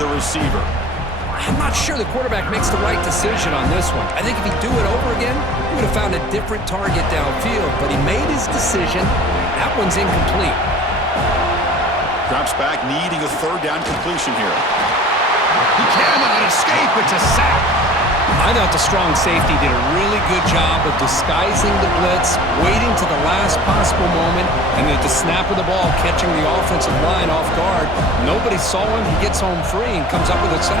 the receiver. I'm not sure the quarterback makes the right decision on this one. I think if he'd do it over again, he would have found a different target downfield, but he made his decision. That one's incomplete. Drops back, needing a third down completion here. He cannot escape. It's a sack. I thought the strong safety did a really good job of disguising the blitz, waiting to the last possible moment, and at the snap of the ball, catching the offensive line off guard. Nobody saw him. He gets home free and comes up with a sack.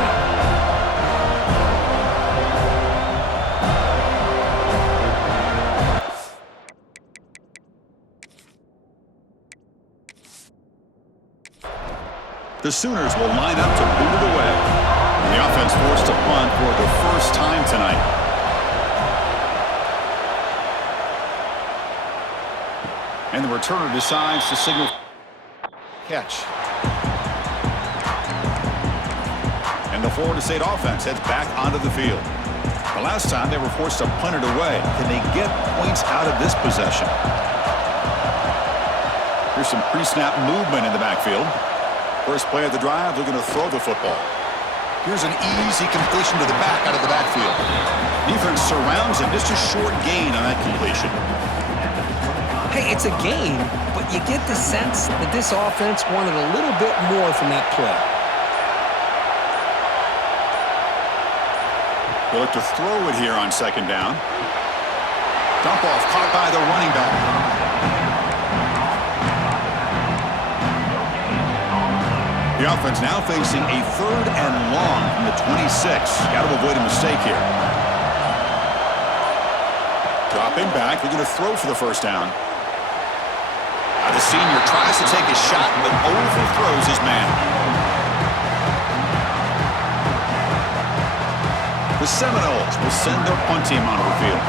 The Sooners will line up to boot it away. And the offense forced to punt for the first time tonight. And the returner decides to signal catch. And the Florida State offense heads back onto the field. The last time they were forced to punt it away. Can they get points out of this possession? Here's some pre-snap movement in the backfield. First play of the drive, they're going to throw the football. Here's an easy completion to the back out of the backfield. Defense surrounds him. Just a short gain on that completion. Hey, it's a gain, but you get the sense that this offense wanted a little bit more from that play. They'll look to throw it here on second down. Dump off caught by the running back. The offense now facing a third and long from the 26. Got to avoid a mistake here. Dropping back. They're going to throw for the first down. The senior tries to take a shot, but overthrows his man. The Seminoles will send their punt team onto the field.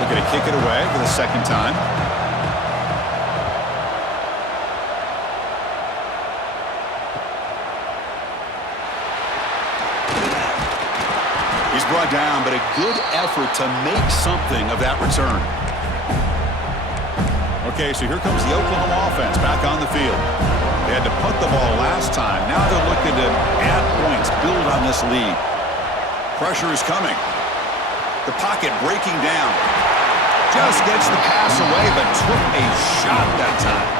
They're going to kick it away for the second time. Brought down, but a good effort to make something of that return. Okay, so here comes the Oklahoma offense back on the field. They had to punt the ball last time. Now they're looking to add points, build on this lead. Pressure is coming. The pocket breaking down. Just gets the pass away, but took a shot that time.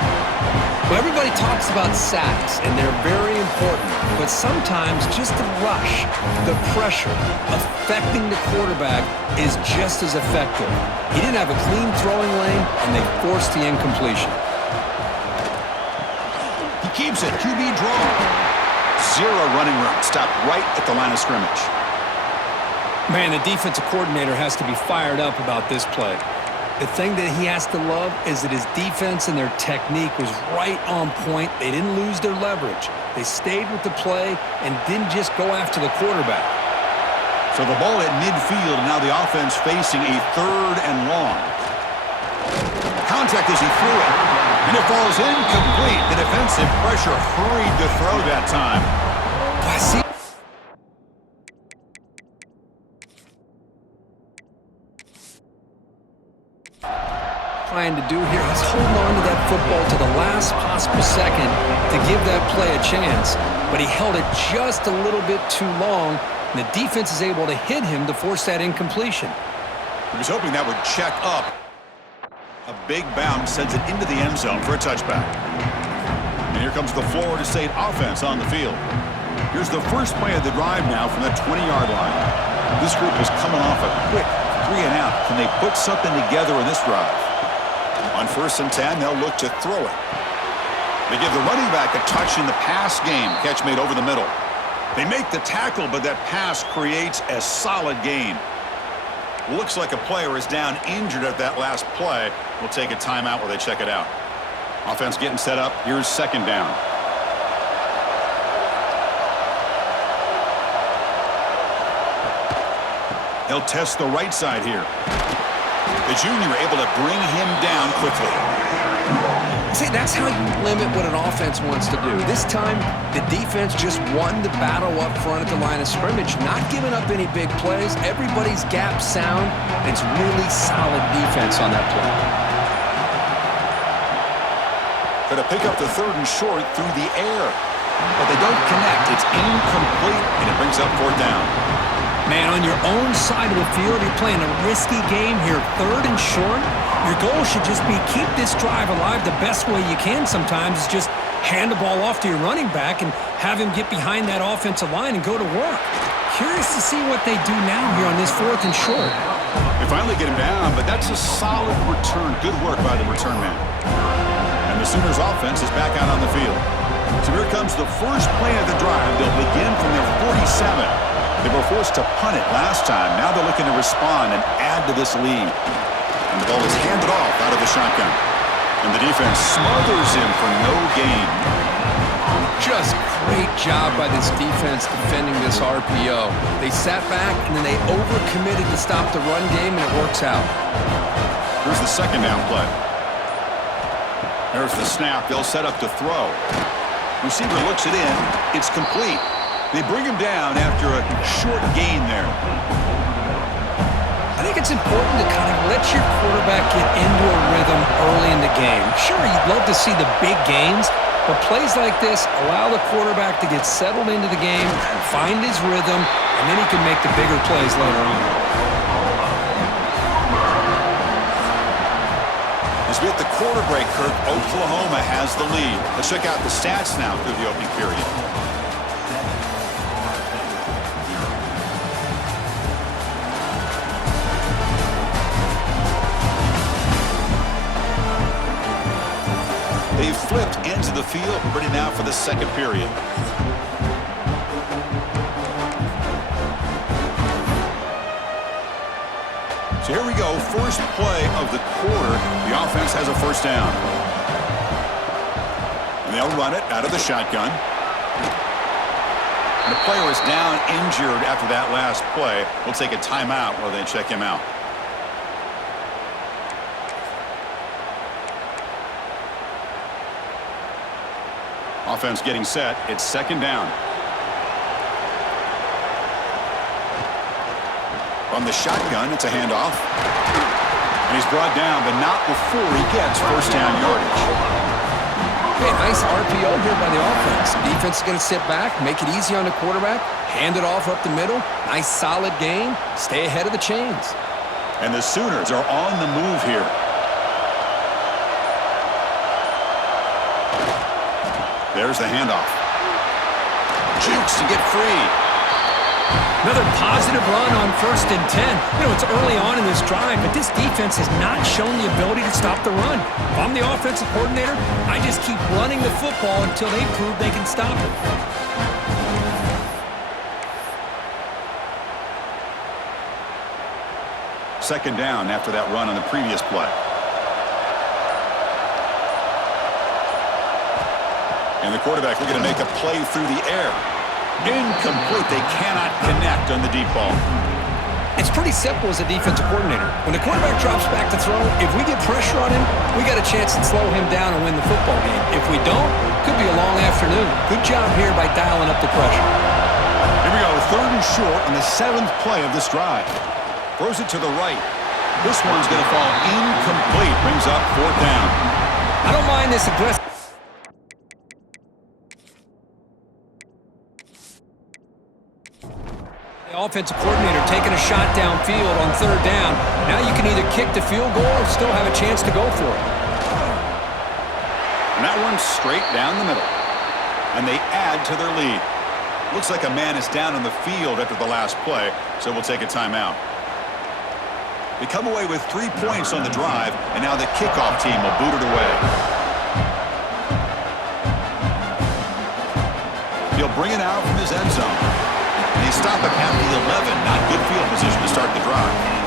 Well, everybody talks about sacks, and they're very important. But sometimes just the rush, the pressure, affecting the quarterback is just as effective. He didn't have a clean throwing lane, and they forced the incompletion. He keeps it. QB draw. Zero running room. Stopped right at the line of scrimmage. Man, the defensive coordinator has to be fired up about this play. The thing that he has to love is that his defense and their technique was right on point. They didn't lose their leverage. They stayed with the play and didn't just go after the quarterback. So the ball at midfield, now the offense facing a third and long. Contact as he threw it. And it falls incomplete. The defensive pressure hurried to throw that time. See? Trying to do here is hold on to that football to the last possible second to give that play a chance, but he held it just a little bit too long, and the defense is able to hit him to force that incompletion. He was hoping that would check up. A big bounce sends it into the end zone for a touchback. And here comes the Florida State offense on the field. Here's the first play of the drive now from the 20-yard line. This group is coming off a quick 3 and out. Can they put something together in this drive? On 1st and 10, they'll look to throw it. They give the running back a touch in the pass game. Catch made over the middle. They make the tackle, but that pass creates a solid gain. Looks like a player is down injured at that last play. We'll take a timeout while they check it out. Offense getting set up. Here's second down. They'll test the right side here. The junior able to bring him down quickly. See, that's how you limit what an offense wants to do. This time, the defense just won the battle up front at the line of scrimmage, not giving up any big plays. Everybody's gap sound. It's really solid defense on that play. Going to pick up the 3rd and short through the air. but they don't connect. It's incomplete, and it brings up fourth down. Man, on your own side of the field, you're playing a risky game here, third and short. Your goal should just be keep this drive alive the best way you can sometimes is just hand the ball off to your running back and have him get behind that offensive line and go to work. Curious to see what they do now here on this fourth and short. They finally get him down, but that's a solid return. Good work by the return man. And the Sooners offense is back out on the field. So here comes the first play of the drive. They'll begin from their 47. They were forced to punt it last time. Now they're looking to respond and add to this lead. And the ball is handed off out of the shotgun. And the defense smothers him for no gain. Just great job by this defense defending this RPO. They sat back, and then they overcommitted to stop the run game, and it works out. Here's the second down play. There's the snap. They'll set up to throw. Receiver looks it in. It's complete. They bring him down after a short gain there. I think it's important to kind of let your quarterback get into a rhythm early in the game. Sure, you'd love to see the big gains, but plays like this allow the quarterback to get settled into the game, find his rhythm, and then he can make the bigger plays later on. As we hit the quarter break, Kirk, Oklahoma has the lead. Let's check out the stats now through the opening period. They've flipped into the field, ready now for the second period. So here we go, first play of the quarter. The offense has a first down. And they'll run it out of the shotgun. And the player is down injured after that last play. We'll take a timeout while they check him out. Offense getting set. It's second down. From the shotgun, it's a handoff. And he's brought down, but not before he gets first down yardage. Hey, nice RPO here by the offense. Defense is going to sit back, make it easy on the quarterback, hand it off up the middle. Nice solid gain. Stay ahead of the chains. And the Sooners are on the move here. There's the handoff. Jukes to get free. Another positive run on 1st and 10. You know, it's early on in this drive, but this defense has not shown the ability to stop the run. If I'm the offensive coordinator, I just keep running the football until they prove they can stop it. Second down after that run on the previous play. And the quarterback looking to make a play through the air. Incomplete. They cannot connect on the deep ball. It's pretty simple as a defensive coordinator. When the quarterback drops back to throw, if we get pressure on him, we got a chance to slow him down and win the football game. If we don't, could be a long afternoon. Good job here by dialing up the pressure. Here we go, third and short on the 7th play of this drive. Throws it to the right. This one's going to fall incomplete. Brings up fourth down. I don't mind this aggressive. The offensive coordinator taking a shot downfield on third down. Now you can either kick the field goal or still have a chance to go for it. And that one's straight down the middle. And they add to their lead. Looks like a man is down on the field after the last play, so we'll take a timeout. They come away with 3 points on the drive, and now the kickoff team will boot it away. He'll bring it out from his end zone. And they stop him at the 11. Not good field position to start the drive.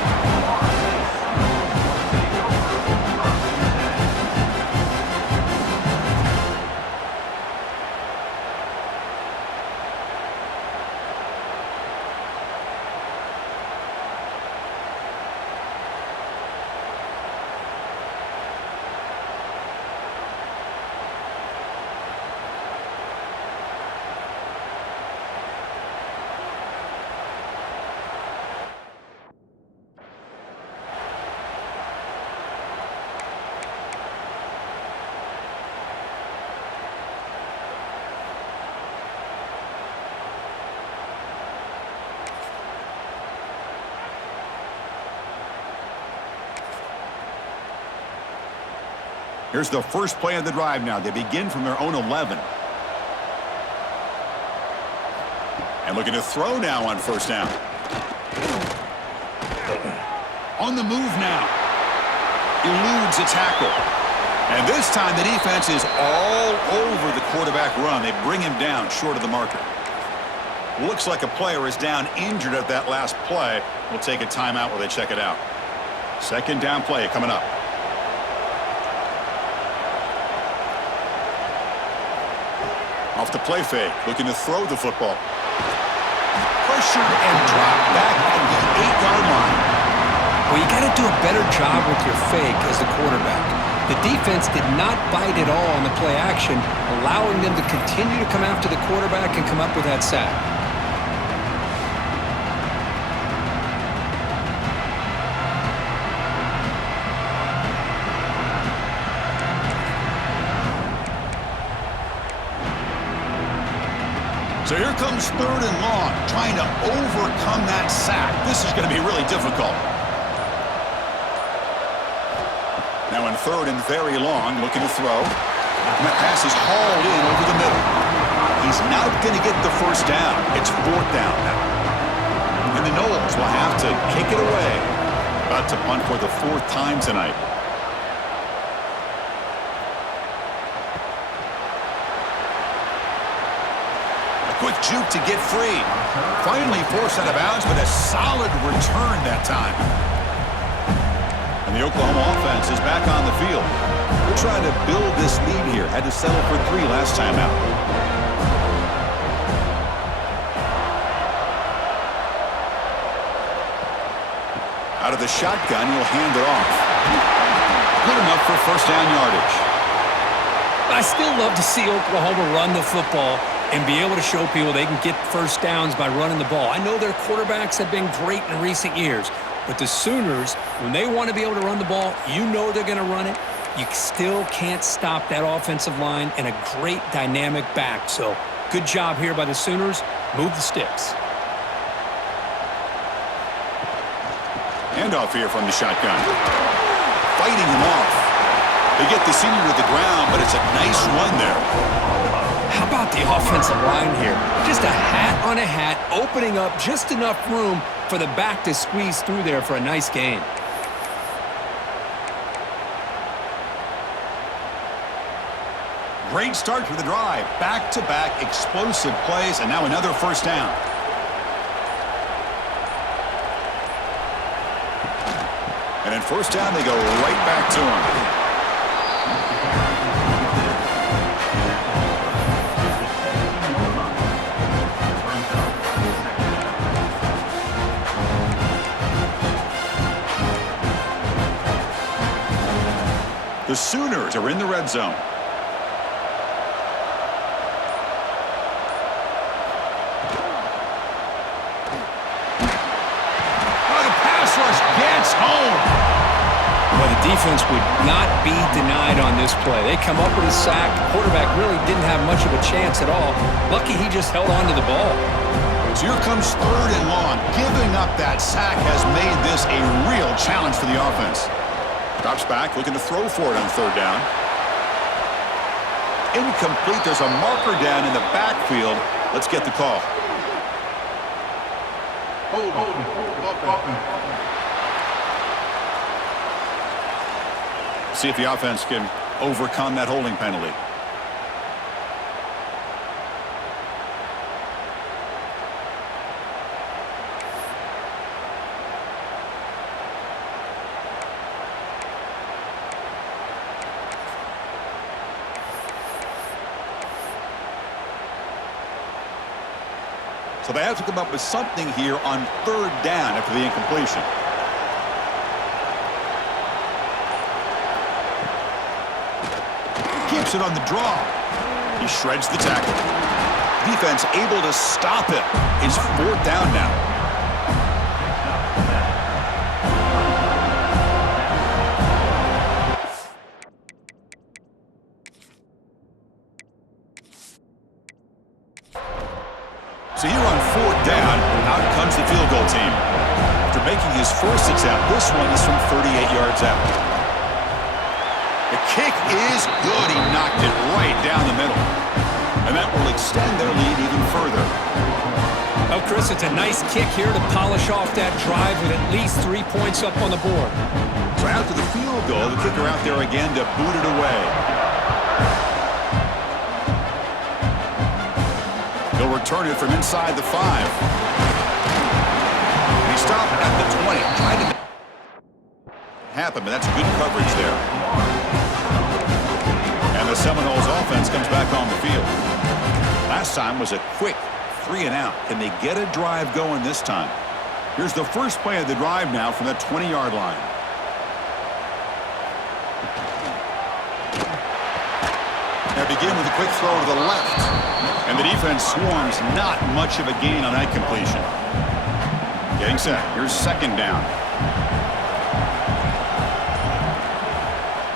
Here's the first play of the drive now. They begin from their own 11. And looking to throw now on first down. On the move now. Eludes a tackle. And this time the defense is all over the quarterback run. They bring him down short of the marker. Looks like a player is down injured at that last play. We'll take a timeout while they check it out. Second down play coming up. Off the play fake, looking to throw the football. Pressured and dropped back at the 8-yard line. Well, you got to do a better job with your fake as the quarterback. The defense did not bite at all on the play action, allowing them to continue to come after the quarterback and come up with that sack. So here comes third and long, trying to overcome that sack. This is going to be really difficult. Now in third and very long, looking to throw. And that pass is hauled in over the middle. He's not going to get the first down. It's fourth down now. And the Noles will have to kick it away. About to punt for the fourth time tonight. Quick juke to get free. Finally forced out of bounds, but a solid return that time. And the Oklahoma offense is back on the field. They're trying to build this lead here. Had to settle for 3 last time out. Out of the shotgun, he'll hand it off. Good enough for first down yardage. I still love to see Oklahoma run the football and be able to show people they can get first downs by running the ball. I know their quarterbacks have been great in recent years, but the Sooners, when they want to be able to run the ball, you know they're going to run it. You still can't stop that offensive line and a great dynamic back. So good job here by the Sooners. Move the sticks. Handoff here from the shotgun. Fighting him off. They get the senior to the ground, but it's a nice run there. How about the offensive line here? Just a hat on a hat, opening up just enough room for the back to squeeze through there for a nice gain. Great start for the drive. Back-to-back explosive plays, and now another first down. And in first down, they go right back to him. The Sooners are in the red zone. Oh, the pass rush gets home. Well, the defense would not be denied on this play. They come up with a sack. The quarterback really didn't have much of a chance at all. Lucky he just held on to the ball. So here comes third and long. Giving up that sack has made this a real challenge for the offense. Drops back, looking to throw for it on third down. Incomplete. There's a marker down in the backfield. Let's get the call. See if the offense can overcome that holding penalty. So they have to come up with something here on third down after the incompletion. Keeps it on the draw. He shreds the tackle. Defense able to stop it. It's fourth down now. So here on fourth down, out comes the field goal team. After making his first attempt, this one is from 38 yards out. The kick is good. He knocked it right down the middle. And that will extend their lead even further. Oh, Chris, it's a nice kick here to polish off that drive with at least 3 points up on the board. So after the field goal, the kicker out there again to boot it away. He'll return it from inside the 5. He stopped at the 20. Tried to happen, but that's good coverage there. And the Seminoles offense comes back on the field. Last time was a quick 3 and out. Can they get a drive going this time? Here's the first play of the drive now from the 20-yard line. They begin with a quick throw to the left. And the defense swarms, not much of a gain on that completion. Getting set. Here's second down.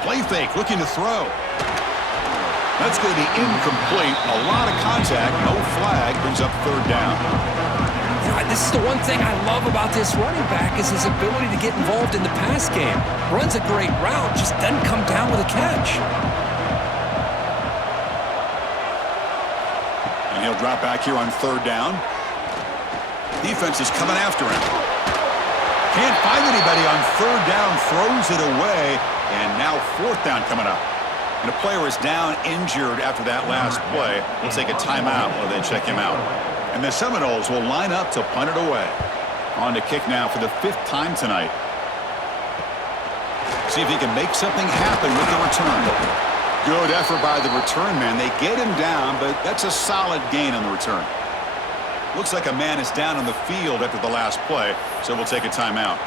Play fake, looking to throw. That's going to be incomplete. A lot of contact, no flag, brings up third down. You know, this is the one thing I love about this running back is his ability to get involved in the pass game. Runs a great route, just doesn't come down with a catch. And he'll drop back here on third down. Defense is coming after him. Can't find anybody on third down, throws it away, and now fourth down coming up. And a player is down injured after that last play. We'll take a timeout while they check him out. And the Seminoles will line up to punt it away. On to kick now for the 5th time tonight. See if he can make something happen with the return. Good effort by the return man. They get him down, but that's a solid gain on the return. Looks like a man is down on the field after the last play, so we'll take a timeout.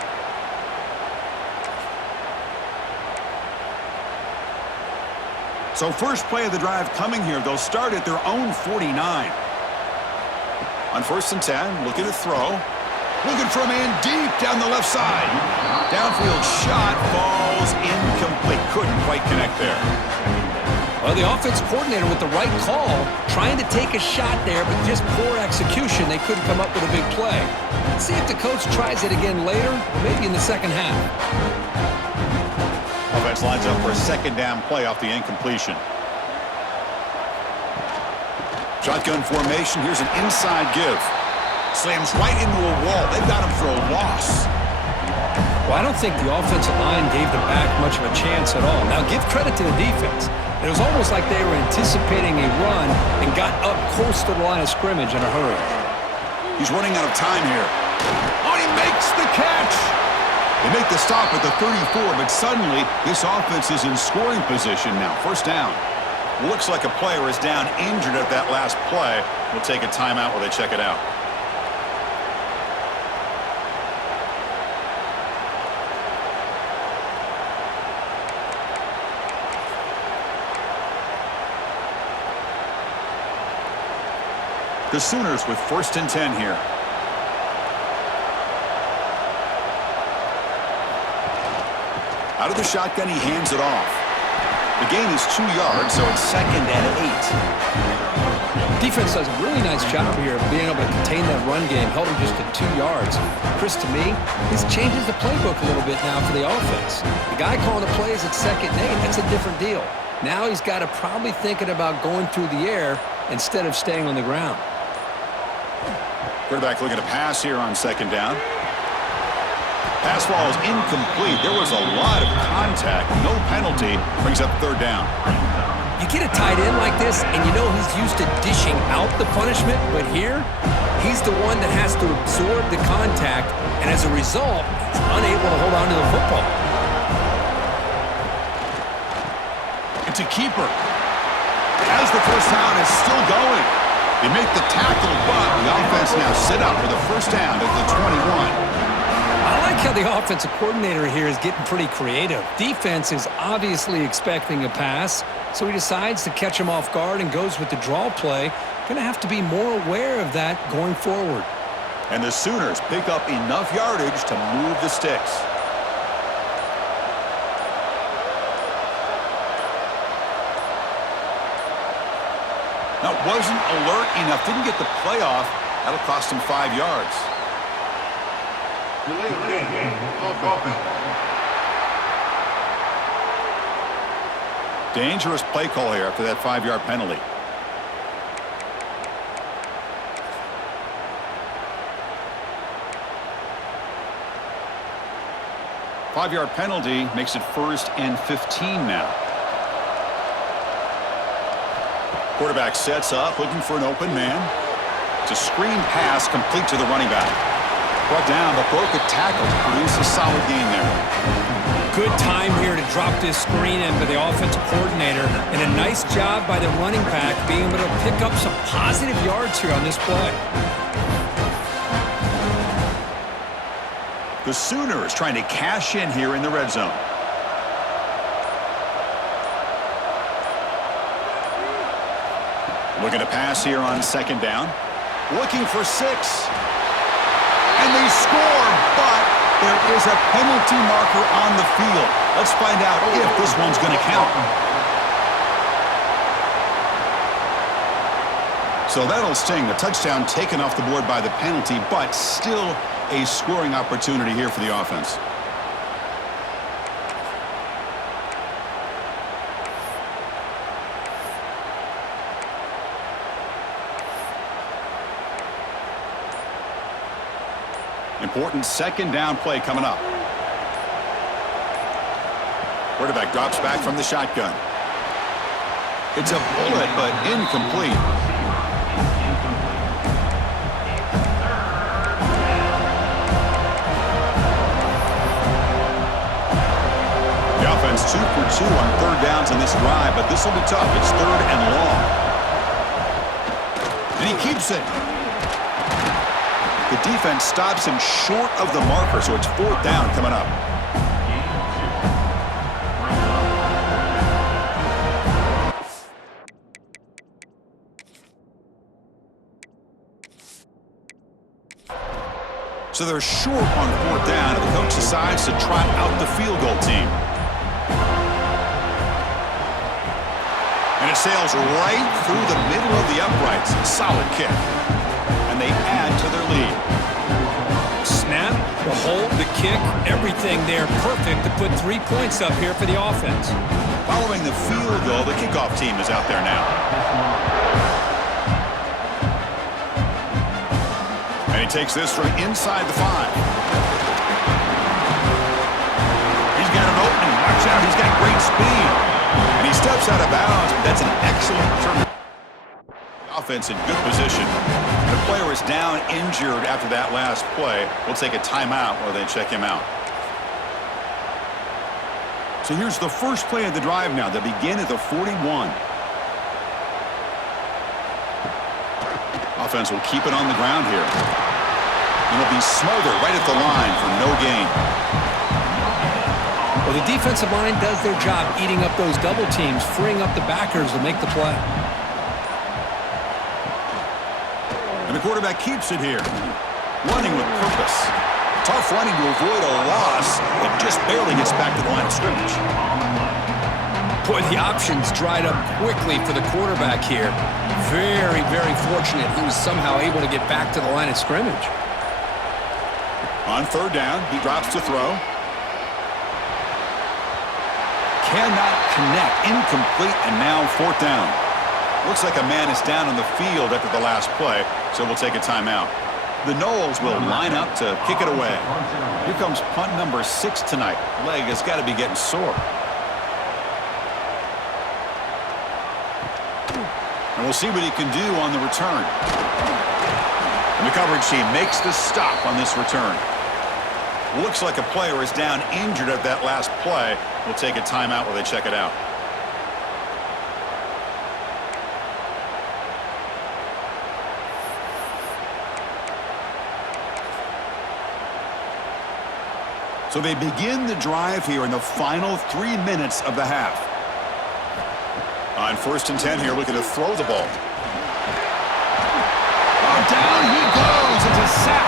So first play of the drive coming here. They'll start at their own 49. On 1st and 10, looking to throw. Looking for a man deep down the left side. Downfield shot falls incomplete. Couldn't quite connect there. Well, the offense coordinator with the right call, trying to take a shot there, but just poor execution. They couldn't come up with a big play. Let's see if the coach tries it again later, maybe in the second half. Offense lines up for a second down play off the incompletion. Shotgun formation. Here's an inside give. Slams right into a wall. They've got him for a loss. Well, I don't think the offensive line gave the back much of a chance at all. Now, give credit to the defense. It was almost like they were anticipating a run and got up close to the line of scrimmage in a hurry. He's running out of time here. Oh, he makes the catch! They make the stop at the 34, but suddenly this offense is in scoring position now. First down. Looks like a player is down injured at that last play. We'll take a timeout while they check it out. The Sooners with 1st and 10 here. Out of the shotgun, he hands it off. The gain is 2 yards, so it's 2nd and 8. Defense does a really nice job here of being able to contain that run game, held him just at 2 yards. Chris, to me, this changes the playbook a little bit now for the offense. The guy calling the plays at 2nd and 8, that's a different deal. Now he's got to probably thinking about going through the air instead of staying on the ground. Quarterback looking to pass here on 2nd down. Pass ball is incomplete. There was a lot of contact. No penalty. Brings up 3rd down. You get a tight end like this, and you know he's used to dishing out the punishment, but here, he's the one that has to absorb the contact, and as a result, he's unable to hold on to the football. It's a keeper. As the first down is still going. They make the tackle, but the offense now sit up for the first down at the 21. I like how the offensive coordinator here is getting pretty creative. Defense is obviously expecting a pass, so he decides to catch him off guard and goes with the draw play. Going to have to be more aware of that going forward. And the Sooners pick up enough yardage to move the sticks. Now, wasn't alert enough, didn't get the play off. That'll cost him 5 yards. Dangerous play call here after that 5-yard penalty. Five-yard penalty makes it 1st and 15 now. Quarterback sets up, looking for an open man. It's a screen pass complete to the running back. Brought down, but broke a tackle to produce a solid gain there. Good time here to drop this screen in by the offensive coordinator, and a nice job by the running back being able to pick up some positive yards here on this play. The Sooners trying to cash in here in the red zone. Looking to pass here on 2nd down. Looking for 6. And they score, but there is a penalty marker on the field. Let's find out if this one's going to count. So that'll sting. The touchdown taken off the board by the penalty, but still a scoring opportunity here for the offense. Important 2nd down play coming up. Quarterback drops back from the shotgun. It's a bullet, but incomplete. The offense 2 for 2 on 3rd downs in this drive, but this will be tough. It's 3rd and long. And he keeps it. The defense stops him short of the marker, so it's 4th down coming up. So they're short on 4th down, and the coach decides to trot out the field goal team. And it sails right through the middle of the uprights. Solid kick. And they add to their lead. Snap, the hold, the kick, everything there perfect to put 3 points up here for the offense. Following the field goal, the kickoff team is out there now. And he takes this from inside the 5. He's got an opening. Watch out, he's got great speed. And he steps out of bounds. That's an excellent return. Offense in good position. The player is down injured after that last play. We'll take a timeout while they check him out. So here's the first play of the drive now. They begin at the 41. Offense will keep it on the ground here. And it'll be Smolder right at the line for no gain. Well, the defensive line does their job eating up those double teams, freeing up the backers to make the play. And the quarterback keeps it here. Running with purpose. Tough running to avoid a loss, but just barely gets back to the line of scrimmage. Boy, the options dried up quickly for the quarterback here. Very, very fortunate he was somehow able to get back to the line of scrimmage. On 3rd down, he drops to throw. Cannot connect. Incomplete, and now 4th down. Looks like a man is down on the field after the last play, so we'll take a timeout. The Noles will line up to kick it away. Here comes punt number 6 tonight. Leg has got to be getting sore. And we'll see what he can do on the return. And the coverage team makes the stop on this return. Looks like a player is down injured at that last play. We'll take a timeout while they check it out. So they begin the drive here in the final 3 minutes of the half. On 1st and 10 here, looking to throw the ball. Oh, down he goes. It's a sack.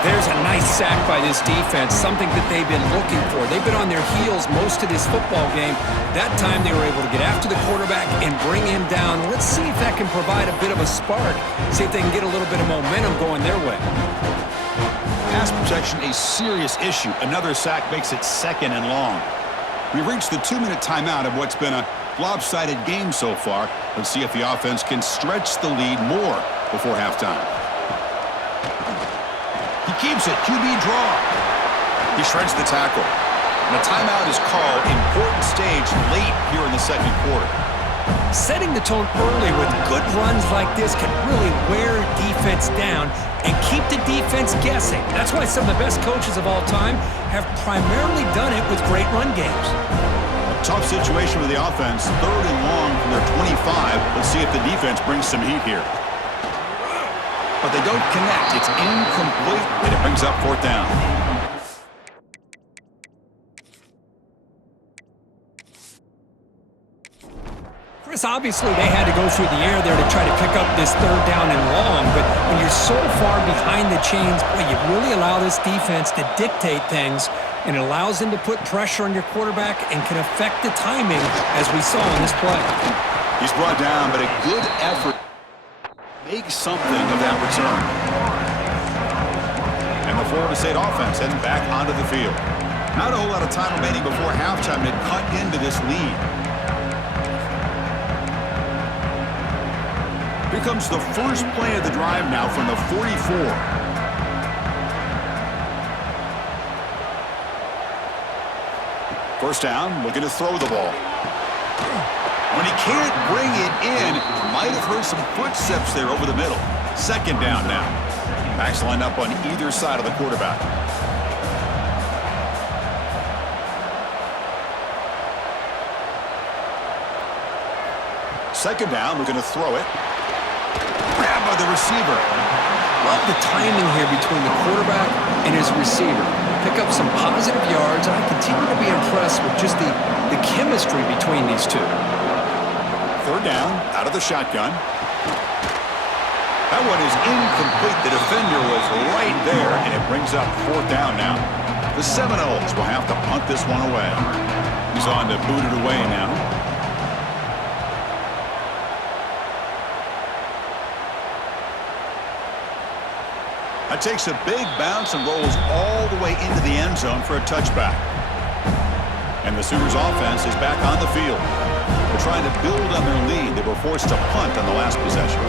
There's a nice sack by this defense, something that they've been looking for. They've been on their heels most of this football game. That time they were able to get after the quarterback and bring him down. Let's see if that can provide a bit of a spark. See if they can get a little bit of momentum going their way. Pass protection, a serious issue. Another sack makes it 2nd and long. We've reached the 2-minute timeout of what's been a lopsided game so far. Let's see if the offense can stretch the lead more before halftime. He keeps it. QB draw. He shreds the tackle. And a timeout is called. Important stage late here in the second quarter. Setting the tone early with good runs like this can really wear defense down and keep the defense guessing. That's why some of the best coaches of all time have primarily done it with great run games. A tough situation with the offense. 3rd and long from their 25. Let's see if the defense brings some heat here. But they don't connect. It's incomplete, and it brings up 4th down. Chris, obviously they had to go through the air there to try to pick up this 3rd down and long, but when you're so far behind the chains, boy, you really allow this defense to dictate things, and it allows them to put pressure on your quarterback and can affect the timing, as we saw in this play. He's brought down, but a good effort. Make something of that return. And the Florida State offense heading back onto the field. Not a whole lot of time remaining before halftime to cut into this lead. Here comes the first play of the drive now from the 44. First down, looking to throw the ball. When he can't bring it in, might have heard some footsteps there over the middle. 2nd down now. Backs lined up on either side of the quarterback. Second down, looking to throw it. Grabbed by the receiver. Love the timing here between the quarterback and his receiver. Pick up some positive yards, and I continue to be impressed with just the chemistry between these two. 3rd down, out of the shotgun. That one is incomplete. The defender was right there, and it brings up 4th down now. The Seminoles will have to punt this one away. He's on to boot it away now. That takes a big bounce and rolls all the way into the end zone for a touchback. And the Sooners offense is back on the field. They're trying to build on their lead. They were forced to punt on the last possession.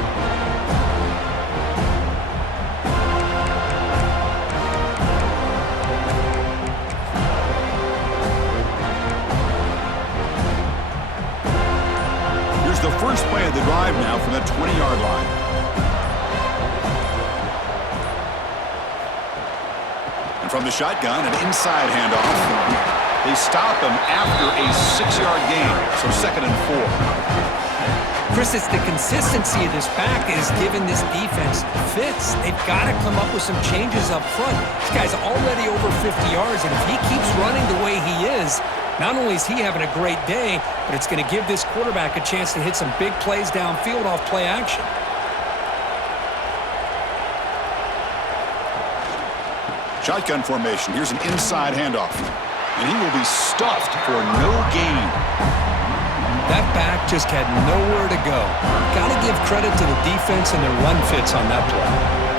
Here's the first play of the drive now from the 20-yard line. From the shotgun, an inside handoff. They stop him after a 6-yard gain, so 2nd and 4. Chris, it's the consistency of this back that has given this defense fits. They've got to come up with some changes up front. This guy's already over 50 yards, and if he keeps running the way he is, not only is he having a great day, but it's going to give this quarterback a chance to hit some big plays downfield off play action. Shotgun formation. Here's an inside handoff. And he will be stuffed for no gain. That back just had nowhere to go. Got to give credit to the defense and their run fits on that play.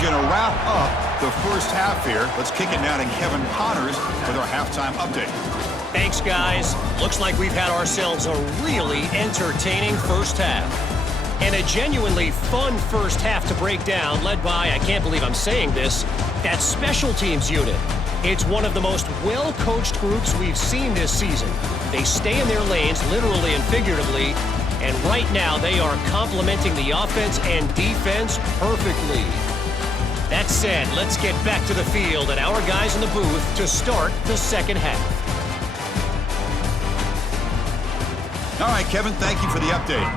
Going to wrap up the first half here. Let's kick it now to Kevin Connors with our halftime update. Thanks, guys. Looks like we've had ourselves a really entertaining first half. And a genuinely fun first half to break down, led by, I can't believe I'm saying this, that special teams unit. It's one of the most well-coached groups we've seen this season. They stay in their lanes, literally and figuratively, and right now they are complementing the offense and defense perfectly. That said, let's get back to the field and our guys in the booth to start the second half. All right, Kevin, thank you for the update.